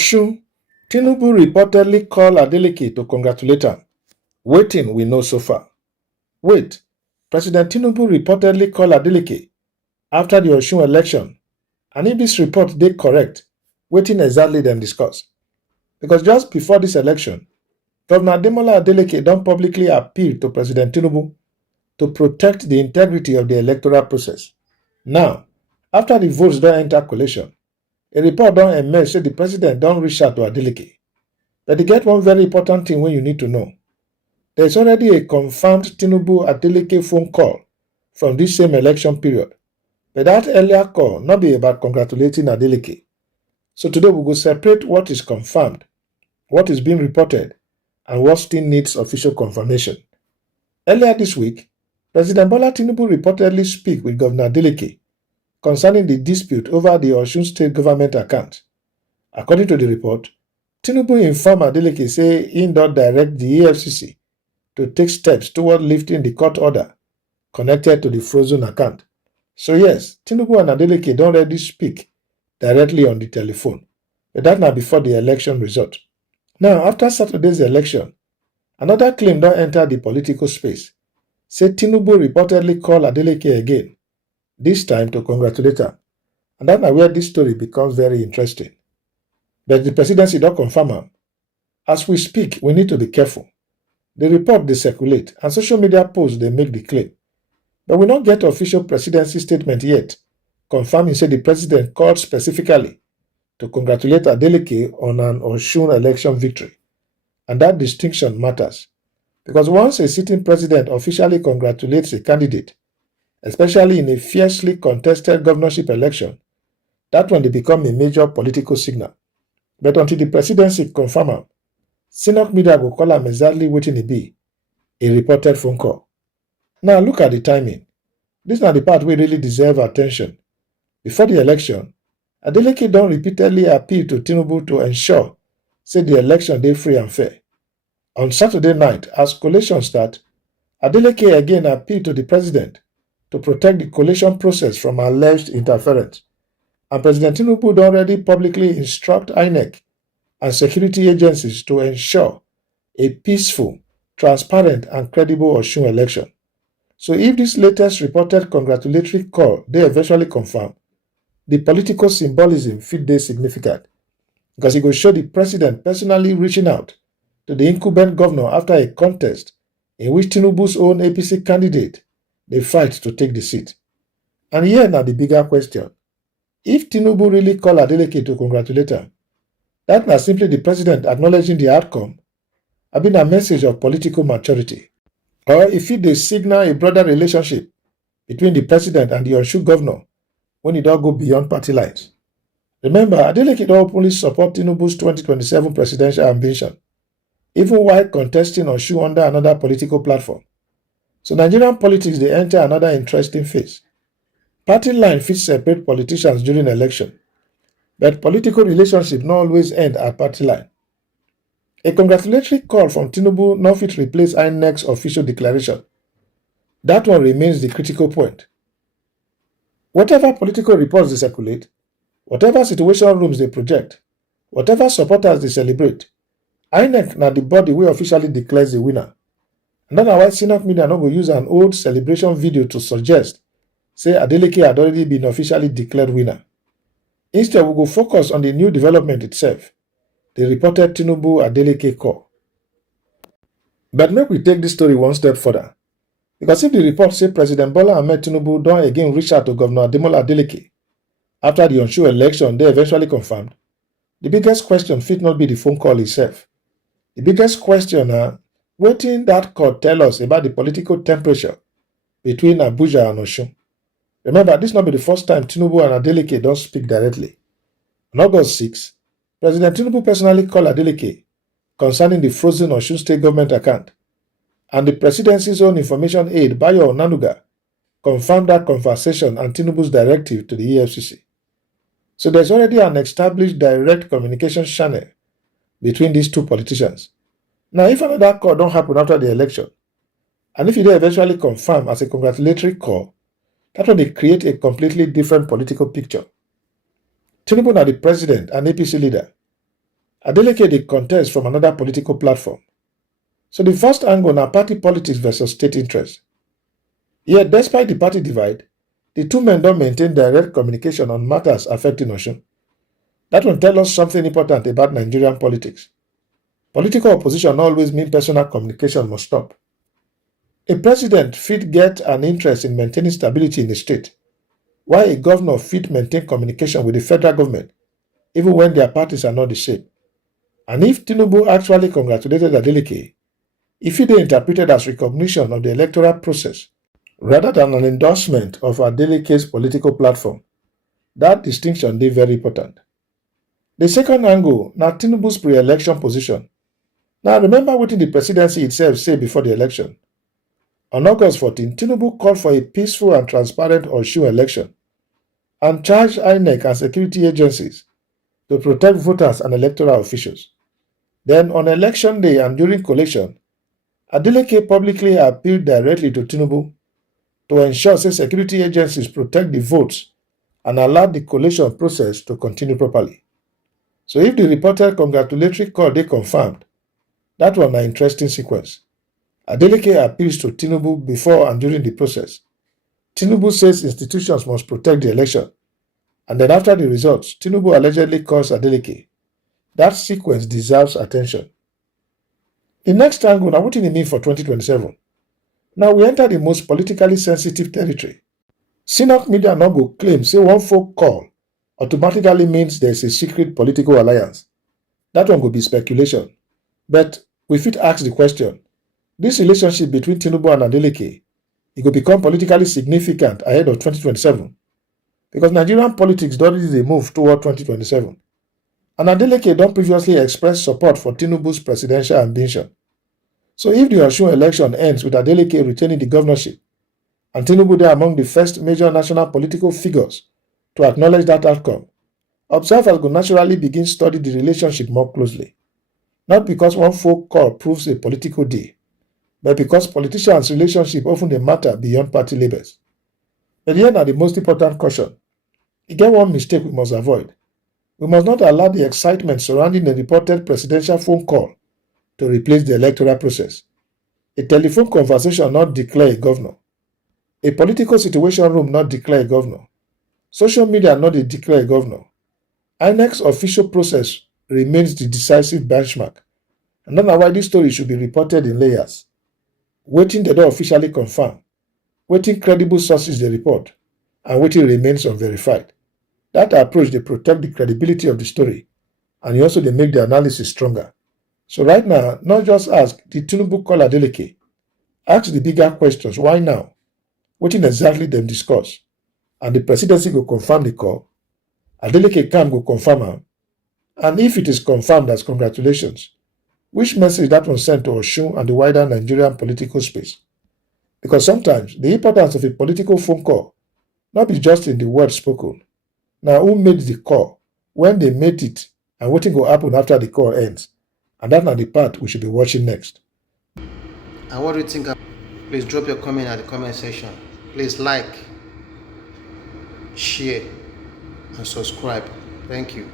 Osun, Tinubu reportedly called Adeleke to congratulate am. Wetin we know so far. Wait, President Tinubu reportedly called Adeleke after the Osun election, and if dis report dey correct, wetin exactly dem discuss? Because just before dis election, Governor Ademola Adeleke don publicly appeal to President Tinubu to protect the integrity of the electoral process. Now, after the votes don enter collation, a report don emerge say the president don reach out to Adeleke. But e get one very important thing wey you need to know. There is already a confirmed Tinubu Adeleke phone call from this same election period. But that earlier call not be about congratulating Adeleke. So today we go separate what is confirmed, what is being reported, and what still needs official confirmation. Earlier this week, President Bola Tinubu reportedly speak with Governor Adeleke concerning the dispute over the Osun State government account. According to the report, Tinubu informed Adeleke say he don direct the AFCC to take steps toward lifting the court order connected to the frozen account. So yes, Tinubu and Adeleke don already speak directly on the telephone, but that na before the election result. Now, after Saturday's election, another claim don enter the political space. Say Tinubu reportedly called Adeleke again, this time to congratulate am. And that na where this story becomes very interesting. But the presidency don confirm am. As we speak, we need to be careful. The report dey circulate and social media posts dey make the claim. But we no get official presidency statement yet confirming say the president called specifically to congratulate Adeleke on an Osun election victory. And that distinction matters. Because once a sitting president officially congratulates a candidate, especially in a fiercely contested governorship election, that one dey become a major political signal. But until the presidency confirm am, Senate media go call am exactly wetin e be, a reported phone call. Now look at the timing. This na the part wey really deserve attention. Before the election, Adeleke don repeatedly appeal to Tinubu to ensure say the election dey free and fair. On Saturday night, as collation start, Adeleke again appealed to the president to protect the collation process from alleged interference. And President Tinubu don already publicly instruct INEC and security agencies to ensure a peaceful, transparent, and credible Osun election. So if this latest reported congratulatory call dey eventually confirmed, the political symbolism fit dey significant because e go show the president personally reaching out to the incumbent governor after a contest in which Tinubu's own APC candidate dey fight to take the seat. And here na the bigger question. If Tinubu really call Adeleke to congratulate am, that na simply the president acknowledging the outcome, abi na message of political maturity. Or if it dey signal a broader relationship between the president and the Osun governor when e don go beyond party lines. Remember, Adeleke don openly support Tinubu's 2027 presidential ambition, even while contesting Osun under another political platform. So Nigerian politics dey enter another interesting phase. Party line fit separate politicians during election, but political relationship no always end at party line. A congratulatory call from Tinubu no fit replace INEC's official declaration. That one remains the critical point. Whatever political reports dey circulate, whatever situation rooms dey project, whatever supporters dey celebrate, INEC na the body wey officially declares the winner. And that na why Senate media no go use an old celebration video to suggest say Adeleke had already been officially declared winner. Instead, we go focus on the new development itself, the reported Tinubu Adeleke call. But make we take this story one step further. Because if the report say President Bola Ahmed Tinubu don again reach out to Governor Ademola Adeleke after the Osun election dey eventually confirmed, the biggest question fit not be the phone call itself. The biggest question na wetin that call tell us about the political temperature between Abuja and Osun. Remember, this not be the first time Tinubu and Adeleke don speak directly. On August 6, President Tinubu personally called Adeleke concerning the frozen Osun State government account, and the presidency's own information aide, Bayo Onanuga, confirmed that conversation and Tinubu's directive to the EFCC. So there's already an established direct communication channel between these two politicians. Now, if another call don't happen after the election, and if it eventually confirmed as a congratulatory call, that will create a completely different political picture. Tinubu na the president and APC leader, Adeleke dey contest from another political platform. So the first angle na party politics versus state interest. Yet, despite the party divide, the two men don't maintain direct communication on matters affecting Osun. That will tell us something important about Nigerian politics. Political opposition always mean personal communication must stop. A president fit get an interest in maintaining stability in the state, while a governor fit maintain communication with the federal government, even when their parties are not the same. And if Tinubu actually congratulated Adeleke, if it is interpreted as recognition of the electoral process rather than an endorsement of Adeleke's political platform, that distinction is very important. The second angle na Tinubu's pre-election position. Now remember what the presidency itself said before the election. On August 14, Tinubu called for a peaceful and transparent Osun election and charged INEC and security agencies to protect voters and electoral officials. Then on election day and during collation, Adeleke publicly appealed directly to Tinubu to ensure that security agencies protect the votes and allow the collation process to continue properly. So if the reported congratulatory call dey confirmed, that was an interesting sequence. Adeleke appeals to Tinubu before and during the process. Tinubu says institutions must protect the election. And then after the results, Tinubu allegedly calls Adeleke. That sequence deserves attention. The next angle, now what do you mean for 2027? Now we enter the most politically sensitive territory. Synod media now go claim say one folk call automatically means there is a secret political alliance. That one go be speculation. But we fit ask the question, this relationship between Tinubu and Adeleke, it will become politically significant ahead of 2027. Because Nigerian politics don't really move toward 2027. And Adeleke don't previously express support for Tinubu's presidential ambition. So if the Osun election ends with Adeleke retaining the governorship, and Tinubu there among the first major national political figures to acknowledge that outcome, observers will naturally begin study the relationship more closely. Not because one folk call proves a political deal, but because politicians' relationship often dey matter beyond party labels. But here na the most important caution. E get one mistake we must avoid. We must not allow the excitement surrounding the reported presidential phone call to replace the electoral process. A telephone conversation not declare a governor. A political situation room not declare a governor. Social media not declare a governor. INEC's official process remains the decisive benchmark. And that's why this story should be reported in layers. Waiting they don't officially confirm. Waiting credible sources they report. And waiting remains unverified. That approach they protect the credibility of the story. And also they make the analysis stronger. So right now, not just ask, did Tinubu call Adeleke? Ask the bigger questions. Why now? What exactly them discuss? And the presidency will confirm the call. Adeleke can go confirm am. And if it is confirmed as congratulations, which message that was sent to Osun and the wider Nigerian political space? Because sometimes the importance of a political phone call not be just in the words spoken. Now who made the call, when they made it, and what will happen after the call ends. And that's not the part we should be watching next. And what do you think? Please drop your comment at the comment section. Please like, share, and subscribe. Thank you.